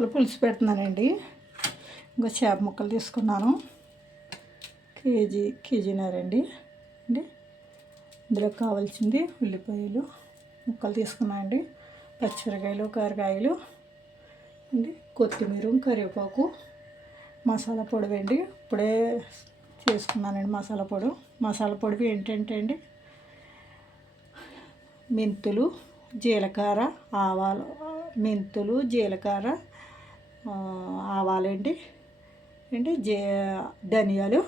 ముక్కలు పులుసు పెడుతున్నానండి. ఇంకా చేప ముక్కలు తీసుకున్నాను. కేజీన్నరండి అండి. ఇందులో కావాల్సింది ఉల్లిపాయలు ముక్కలు తీసుకున్నానండి, పచ్చిమిరకాయలు, కారకాయలు అండి, కొత్తిమీర, కరివేపాకు, మసాలా పొడి అండి. ఇప్పుడే చేసుకున్నానండి మసాలా పొడి ఏంటంటే అండి, మెంతులు, జీలకర్ర, ఆవాలు, మెంతులు, జీలకర్ర, ఆవాలండి అండి, ధనియాలు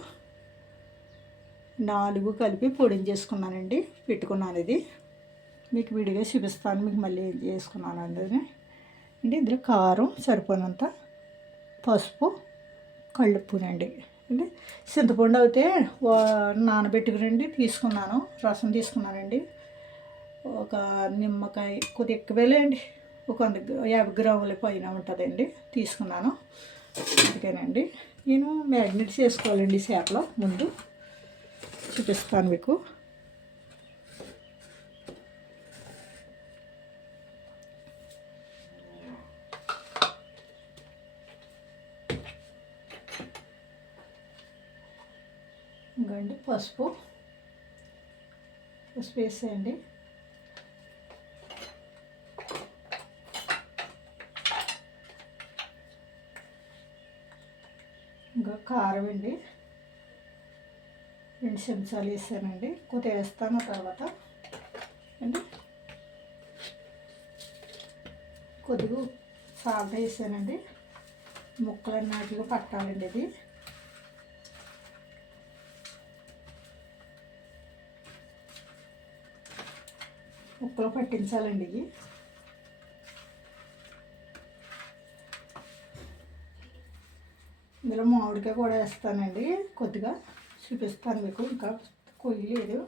4 కలిపి పొడిని చేసుకున్నానండి, పెట్టుకున్నాను. ఇది మీకు విడిగా చూపిస్తాను, మీకు మళ్ళీ ఏం చేసుకున్నాను అందుకని అండి. ఇందులో కారం సరిపోయినంత, పసుపు, కళ్ళుప్పునండి అండి. చింతపండు అయితే నానబెట్టుకునండి తీసుకున్నాను, రసం తీసుకున్నానండి. ఒక నిమ్మకాయ కొద్దిగా ఎక్కువేలే అండి, ఒక 50 గ్రాముల పైన ఉంటుందండి తీసుకున్నాను. అందుకేనండి నేను మ్యారినేట్ చేసుకోవాలండి చేపలో. ముందు చూపిస్తాను మీకు. ఇంకండి పసుపు వేసేయండి. ఇంకా కారం అండి 2 చెంచాలు వేసానండి. కొద్దిగా వేస్తాను తర్వాత అండి. కొద్దిగా సాల్ట్ వేసానండి, ముక్కలన్నిటిగా పట్టాలండి. ఇది ముక్కలు పట్టించాలండి. ఇవి ఇందులో మామిడికాయ కూడా వేస్తానండి, కొద్దిగా చూపిస్తాను మీకు. ఇంకా కొయ్యలేదు.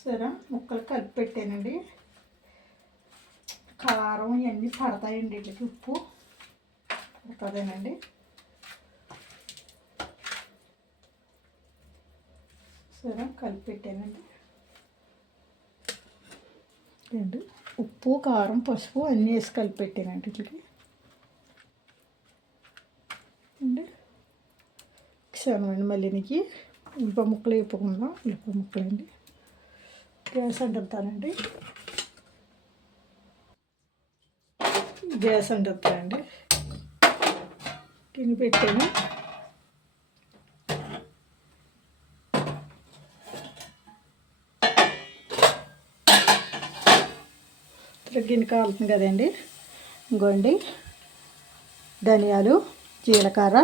సరే ముక్కలు కలిపి పెట్టానండి. కారం ఇవన్నీ పడతాయండి, వీటికి ఉప్పు పడుతుందేనండి. సరే కలిపి పెట్టానండి. అండి ఉప్పు, కారం, పసుపు అన్నీ వేసి కలిపి పెట్టానండి వీటికి అండి. క్షణమండి మళ్ళీ నీకు ఉల్లిపాయ ముక్కలు వేపుకుందాం. ఉల్లిపాయ ముక్కలు అండి. గ్యాస్ అంటుతానండి. గిన్నె పెట్టాను. గిన్నె కాలుతుంది కదండి. ఇంకోండి ధనియాలు, జీలకర్ర,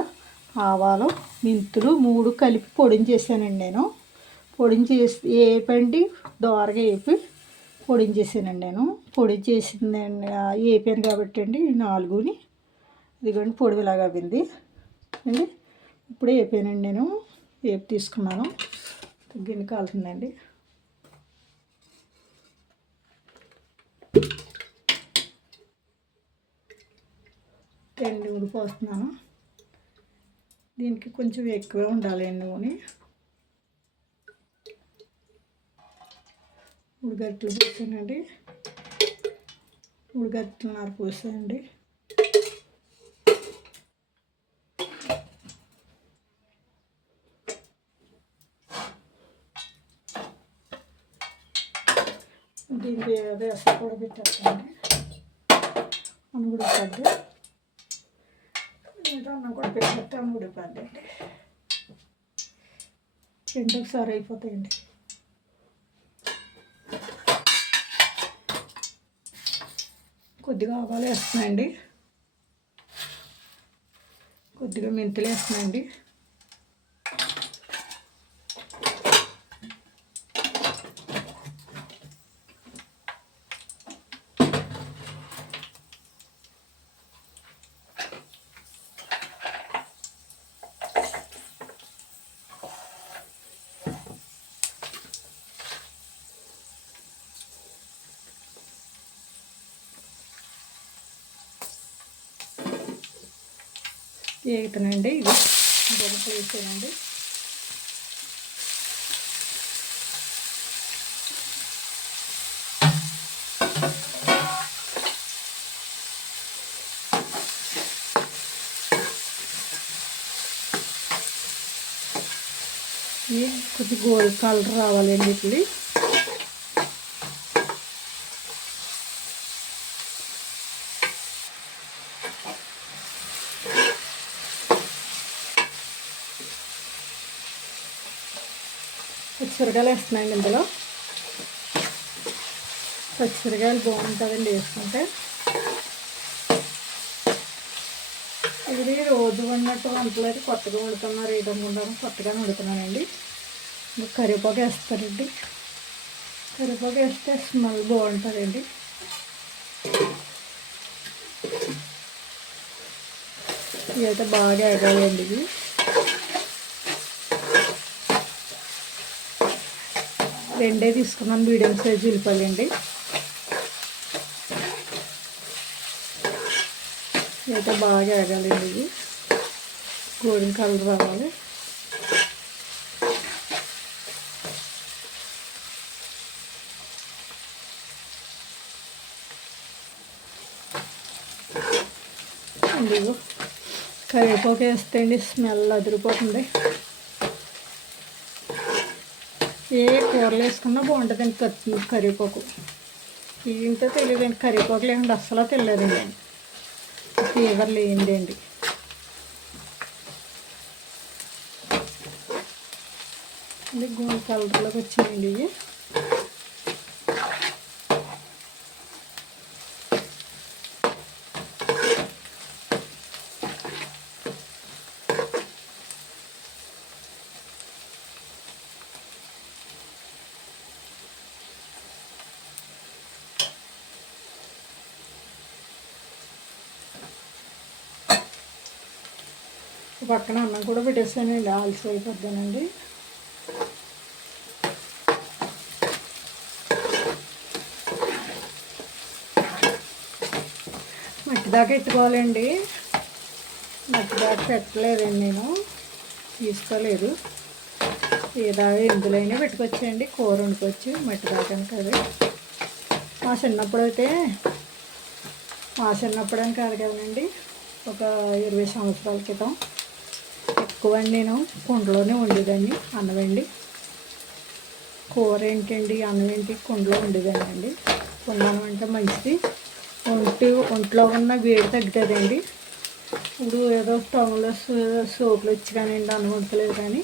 ఆవాలు, మెంతులు 3 కలిపి పొడిని చేశానండి. నేను పొడిని చేసి వేపండి, దోరగా వేపి పొడిని చేశానండి. నేను పొడి చేసిందండి, వేపాను కాబట్టి అండి 4ని ఇదిగోండి పొడిలాగా అయింది అండి. ఇప్పుడే వేపానండి, నేను వేపి తీసుకున్నాను. గిన్నె కాలుతుందండి. నూనె పోస్తున్నాను. దీనికి కొంచెం ఎక్కువే ఉండాలండి నూనె. 3 గరిటెలు పోసానండి. 3 గరిటెలున్నర పోసానండి. దీనికి వేసవి కూడా పెట్టేస్తానండి. అన్నం కూడా పడ్డ అన్నం కూడా పెట్టేస్తే అన్నం కూడా పడ్డండి. 2 ఒకసారి అయిపోతాయండి. కొద్దిగా ఆవాలు వేస్తున్నాయండి, కొద్దిగా మెంతులు వేస్తున్నాయండి. వేగుతానండి. ఇది బొమ్మలు వేసానండి. ఇది కొద్దిగా గోల్డ్ కలర్ రావాలండి. ఇది పచ్చిమిరకాయలు వేస్తున్నాయండి. ఇందులో పచ్చిమిరకాయలు బాగుంటుందండి వేసుకుంటే. ఇది రోజు వండినట్టు వంటలేదు, కొత్తగా వండుతున్నారు ఏదనుకుంటాను, కొత్తగానే వండుతున్నానండి. కరివేపాకు వేస్తారండి. కరివేపాకు వేస్తే స్మెల్ బాగుంటుందండి. ఇదైతే బాగా ఎగాలండి. ఇది రెండే తీసుకున్నాను, మీడియం సైజు ఉల్లిపాయలండి. ఇదైతే బాగా ఎగాలండి. ఇది గోల్డెన్ కలర్ రావాలి. ఇదిగో కరివేపాకు వేస్తే అండి స్మెల్ అదిరిపోతుంది. ఏ కూరలు వేసుకున్నా బాగుంటుందండి కరివేపాకు. ఏంటో తెలియదండి, కరివేపాకు లేకుండా అస్సలు తెలియదండి. ఫ్లేవర్ లేదండి. ఇది గోల్డ్ కలర్లోకి వచ్చినాయండి. ఇవి పక్కన అన్నం కూడా పెట్టేసానండి, ఆలస్యం అయిపోద్దానండి. మట్టి దాకా పెట్టుకోవాలండి. మట్టి దాకా పెట్టలేదండి, నేను తీసుకోలేదు. ఏదో ఎందులోనే పెట్టుకొచ్చాయండి, కూర వండుకోవచ్చు మట్టి దాకా. అది మా చిన్నప్పుడని కాదు కదండి, ఒక 20 సంవత్సరాల క్రితం ఎక్కువ నేను కుండలోనే వండేదాన్ని. అన్నం కూర ఏంటండి, అన్నం ఏంటి కుండలో వండేదాన్ని అండి. కుండ అన్నం అంటే మంచిది, ఒంట్లో ఉన్న వేడి తగ్గుతుందండి. ఇప్పుడు ఏదో స్టవ్లో సోపులు వచ్చి కానివ్వండి అన్నం వండుకోలేదు, కానీ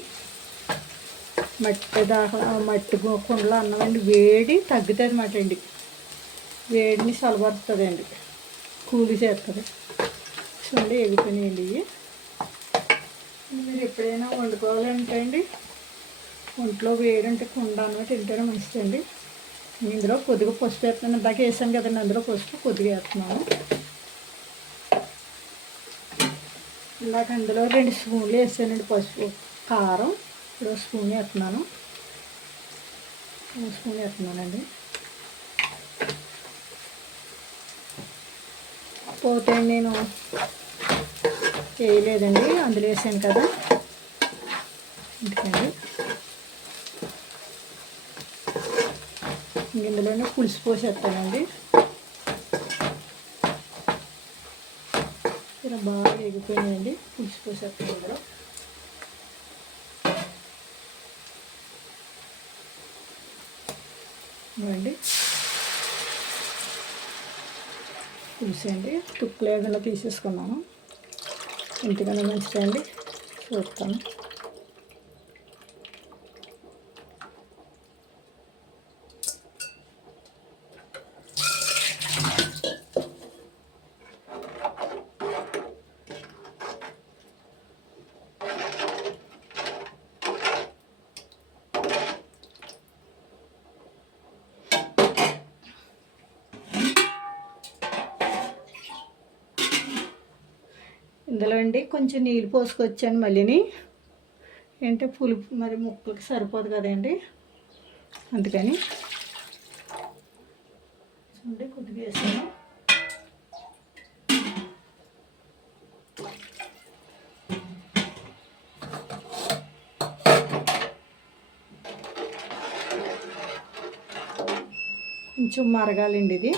మట్టి కుండలో అన్నం అండి వేడి తగ్గుతుంది అన్నమాట అండి. వేడిని చల్లబరుతుందండి, కూలి చేస్తుంది. చూడండి ఎగిపోయినాయండి. ఇవి మీరు ఎప్పుడైనా వండుకోవాలంటే అండి, ఒంట్లో వేడి అంటే కుండ అన్నమాట తింటేనే మంచిదండి. ఇందులో కొద్దిగా పసుపు వేస్తున్నాను, ఇందాక వేసాను కదండి, అందులో పసుపు కొద్దిగా వేస్తున్నాను. ఇలాగ అందులో 2 స్పూన్లు వేసానండి పసుపు. కారం ఇప్పుడు స్పూన్ వేస్తున్నాను, 2 స్పూన్లు వేస్తున్నానండి. పోతే నేను వేయలేదండి, అందులో వేసాను కదా ఎందుకండి. ఇందులోనే పులుసు పోసేస్తానండి. ఇలా బాగా ఎగిపోయినాయండి, పులుసు పోసేస్తాను ఇందులో. ఇవ్వండి పులుసు అండి, తుక్కు లేకుండా తీసేసుకున్నాను. ఇంటికన్నా మంచిదండి, చూస్తాను. ఇందులో అండి కొంచెం నీళ్ళు పోసుకొచ్చాను మళ్ళీని. ఏంటంటే పులుపు మరి ముక్కలకి సరిపోదు కదండి, అందుకని చూడండి కొద్దిగా వేసాను. కొంచెం మరగాలండి ఇది.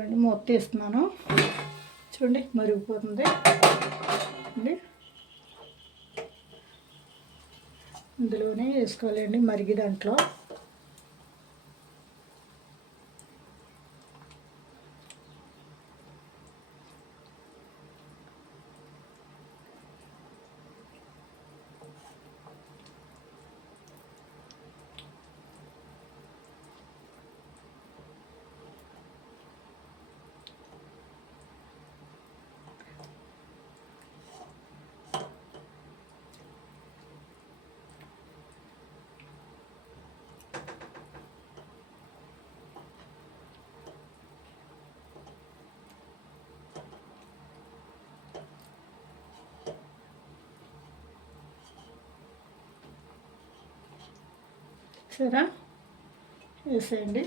ఇవన్నీ మూత తీస్తున్నాను. చూడండి మరిగిపోతుంది అండి. ఇందులోనే వేసుకోవాలండి మరిగి దాంట్లో. సరే వేసేయండి.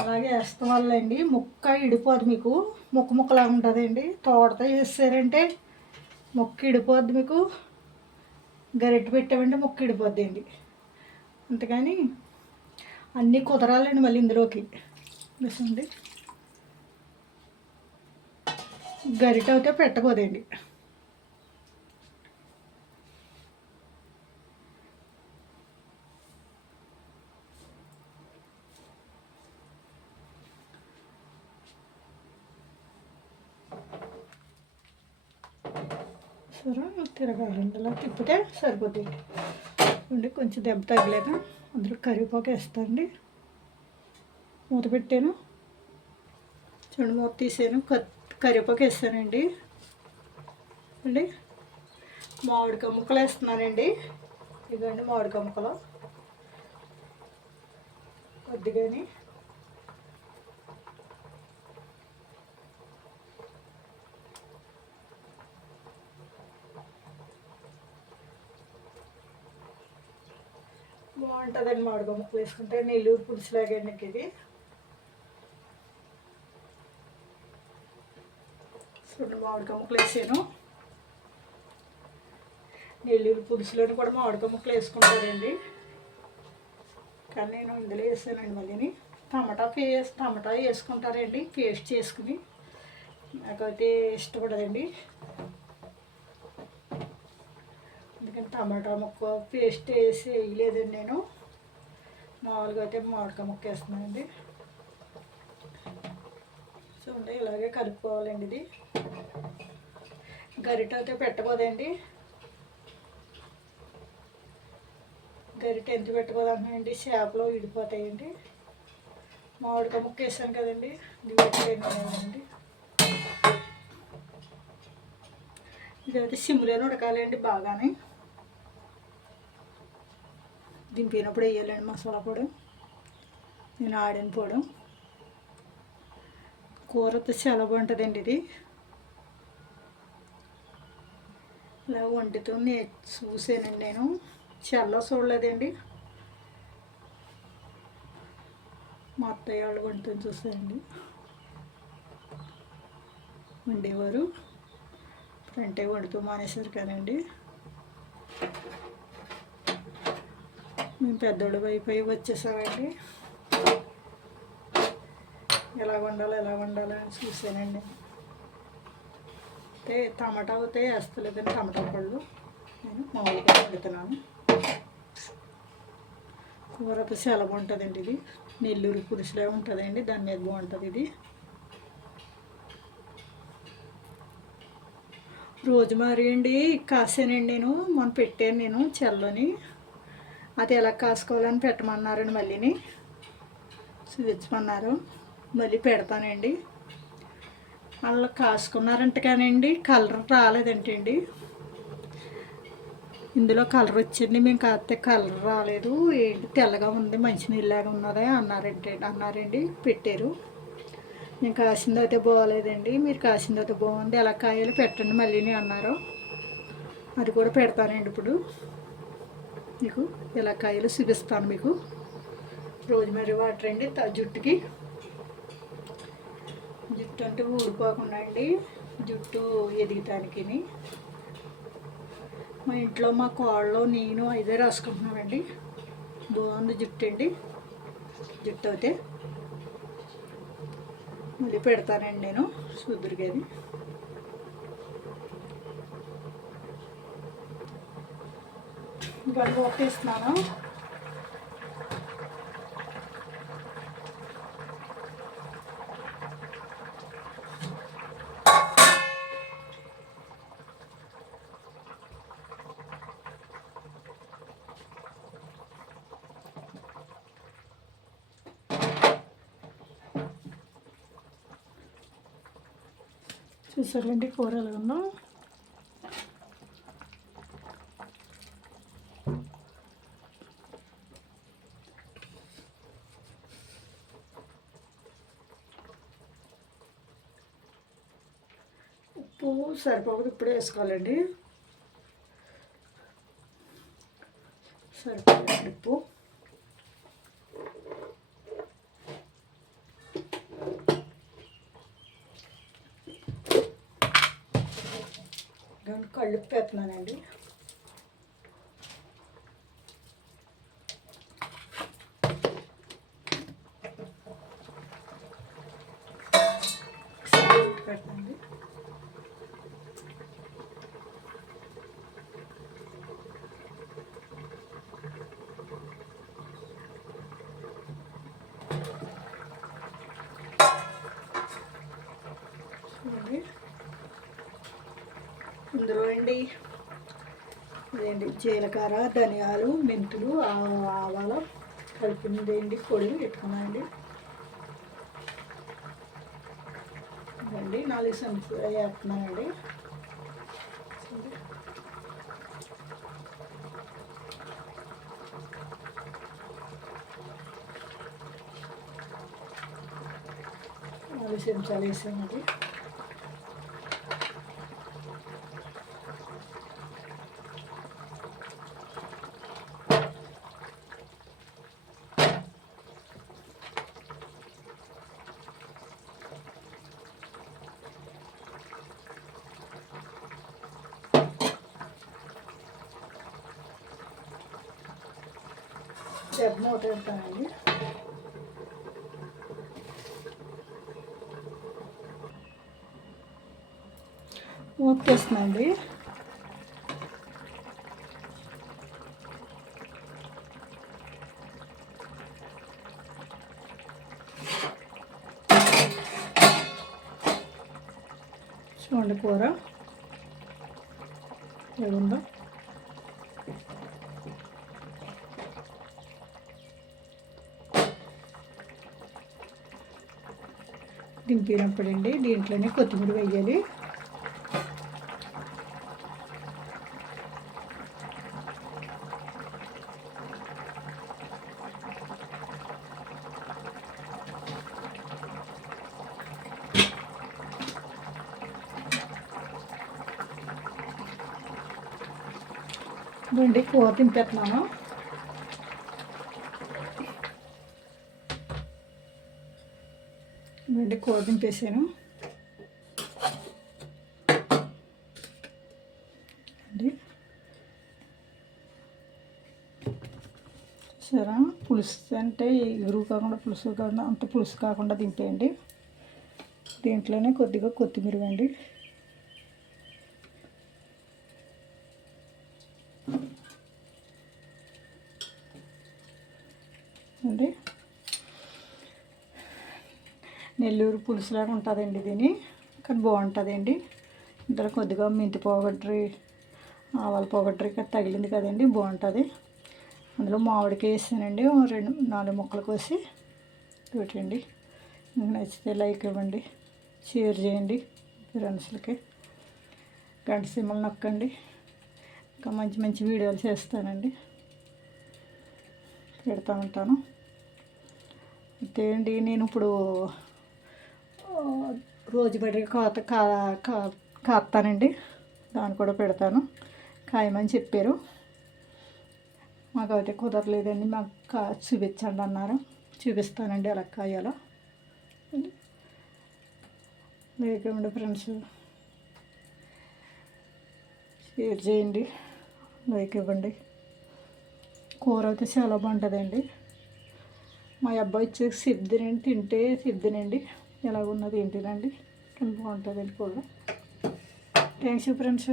అలాగే వేస్తాం వల్ల అండి ముక్క ఇడిపోద్ది, మీకు ముక్కలా ఉంటుందండి. తోటతో వేసారంటే ముక్క ఇడిపోద్ది, మీకు గరిటె పెట్టామంటే ముక్క ఇడిపోద్ది అండి. అంతేగాని అన్నీ కుదరాలండి మళ్ళీ ఇందులోకి. వేసండి గరిటె అయితే పెట్టకూడదండి. సరే తిరగాలండి, అలా తిప్పితే సరిపోతుంది అండి. కొంచెం దెబ్బ తగ్గలేదా అందులో కరివేపాకు వేస్తానండి. మూత పెట్టాను చూడండి, మూత తీసాను, కరివేపాకు వేస్తానండి అండి. మామిడికాయ ముక్కలు వేస్తున్నానండి. ఇదిగోండి మామిడికాయ ముక్కలు కొద్దిగాని. బాగుంటుందండి మామిడికాయ ముక్కలు వేసుకుంటే, నెల్లూరు పులుసులాగండి ఇది. చూడండి మామిడికాయ ముక్కలు వేసాను. నెల్లూరు పులుసులోని కూడా మామిడికాయ ముక్కలు వేసుకుంటారండి, కానీ నేను ఇందులో వేసానండి. మళ్ళీ టమాటా వేసుకుంటారండి పేస్ట్ చేసుకుని. నాకైతే ఇష్టపడదండి, అందుకని టమాటా ముక్క పేస్ట్ వేసి వేయలేదండి నేను. మామూలుగా అయితే మామిడికాయ ముక్క వేస్తున్నానండి. చూడండి ఇలాగే కలుపుకోవాలండి. ఇది గరిటె అయితే పెట్టకూడదండి. గరిటె ఎంత పెట్టుకోవాలంటున్నాయండి, చేపలు విడిపోతాయండి. మామిడికాయ ముక్క వేసాను కదండి, ఇది పెట్టండి. ఇదైతే సిమ్లోనే ఉడకాలండి బాగానే. దింపినప్పుడు వేయాలండి మసాలా పొడి, నేను ఆడిన పొడి. కూరతో చాలా బాగుంటుందండి ఇది. ఇలా వంటితో చూసానండి నేను, చాలా చూడలేదండి. మా అత్తయ్య వాళ్ళు వంటతో చూసానండి, వండేవారు. అంటే వండుతూ మానేశారు కదండి. మేము పెద్దోడు వైపు వచ్చేసామండి. ఎలా వండాలి అని చూసానండి. అయితే టమాటా అయితే వేస్తలేదండి, టమాటా పళ్ళు నేను మామూలుగా వండుతున్నాను. కూరతో చాలా బాగుంటుందండి ఇది. నెల్లూరు పులుసులే ఉంటుందండి, దాని మీద బాగుంటుంది ఇది. రోజుమారీ అండి కాసానండి నేను, మొన్న పెట్టాను నేను చెల్లోని. అది ఎలా కాసుకోవాలని పెట్టమన్నారండి, మళ్ళీని చూపించమన్నారు. మళ్ళీ పెడతానండి. అలా కాసుకున్నారంట కానండి, కలర్ రాలేదంటండి. ఇందులో కలర్ వచ్చింది, మేము కాస్తే కలర్ రాలేదు. ఏంటి తెల్లగా ఉంది, మంచినీళ్ళలాగా ఉన్నదా అన్నారండి. పెట్టారు. నేను కాసింది అయితే బాగోలేదండి, మీరు కాసింది అయితే బాగుంది, ఎలా కాయాలో పెట్టండి మళ్ళీని అన్నారు. అది కూడా పెడతానండి. ఇప్పుడు మీకు ఎలా కాయాలో చూపిస్తాను. మీకు రోజుమరీ వాటర్ అండి జుట్టుకి జుట్టు అంటే ఊడిపోకుండా అండి, జుట్టు ఎదిగటానికి మా ఇంట్లో మా కోళ్ళు నేను ఇదే రాసుకుంటున్నామండి. బాగుంది జుట్టు అండి. జుట్టు అయితే మళ్ళీ పెడతానండి నేను శుద్ధుడికి. అది గడ్డ తీస్తున్నాను. చూసారండి కూర ఎలా ఉందో. ఉప్పు సరిపోదు, ఇప్పుడే వేసుకోవాలండి. సరిపోతుంది ఉప్పు. కళ్ళుప్పు పెడుతున్నానండి. పెట్టండి. చూడండి ఇందులో అండి ఇదేంటి జీలకర్ర, ధనియాలు, మెంతులు, ఆవాలు కలిపిందేంటి పొడి పెట్టుకున్నానండి. ఇదండి 4 చెంచాలు వేస్తున్నానండి. చెంచాలు వేసామండి. మూత పెడతానండి. మూత వేస్తుందండి. చూడండి కూర ఏముందో. దింపినప్పుడండి దీంట్లోనే కొత్తిమీర వేయాలి. ఇదండి కూర దింపేస్తున్నాను. ఇదండి కూర దింపేసాను. సరే పులుసు అంటే ఎగురు కాకుండా పులుసు కాకుండా అంత పులుసు కాకుండా దింపేయండి. దీంట్లోనే కొద్దిగా కొత్తిమీర వేయండి. అండి నెల్లూరు పులుసులాగా ఉంటుందండి దీని, కానీ బాగుంటుందండి. ఇందులో కొద్దిగా మెంతి పౌడర్, ఆవాల పౌడర్ ఇక్కడ తగిలింది కదండి, బాగుంటుంది. అందులో మామిడికాయ వేసానండి. 2-4 ముక్కలు కోసి పెట్టండి. మీకు నచ్చితే లైక్ ఇవ్వండి, షేర్ చేయండి ఫ్రెండ్స్లకి, గంట సింబల్ నొక్కండి. ఇంకా మంచి మంచి వీడియోలు చేస్తానండి, పెడతా ఉంటాను. అయితే అండి నేను ఇప్పుడు రోజు బడి కాస్తానండి, దాన్ని కూడా పెడతాను. కాయమని చెప్పారు, మాకు అయితే కుదరలేదండి. మాకు చూపించండి అన్నారు, చూపిస్తానండి ఎలా కాయాలో. లైక్ ఇవ్వండి ఫ్రెండ్స్, షేర్ చేయండి, లైక్ ఇవ్వండి. కూర అయితే చాలా బాగుంటుందండి. మా అబ్బాయి వచ్చేసి సిద్ధినండి, తింటే సిద్ధినండి ఎలాగున్నది ఏంటినండి, బాగుంటుందండి కూర. Thanks you friends.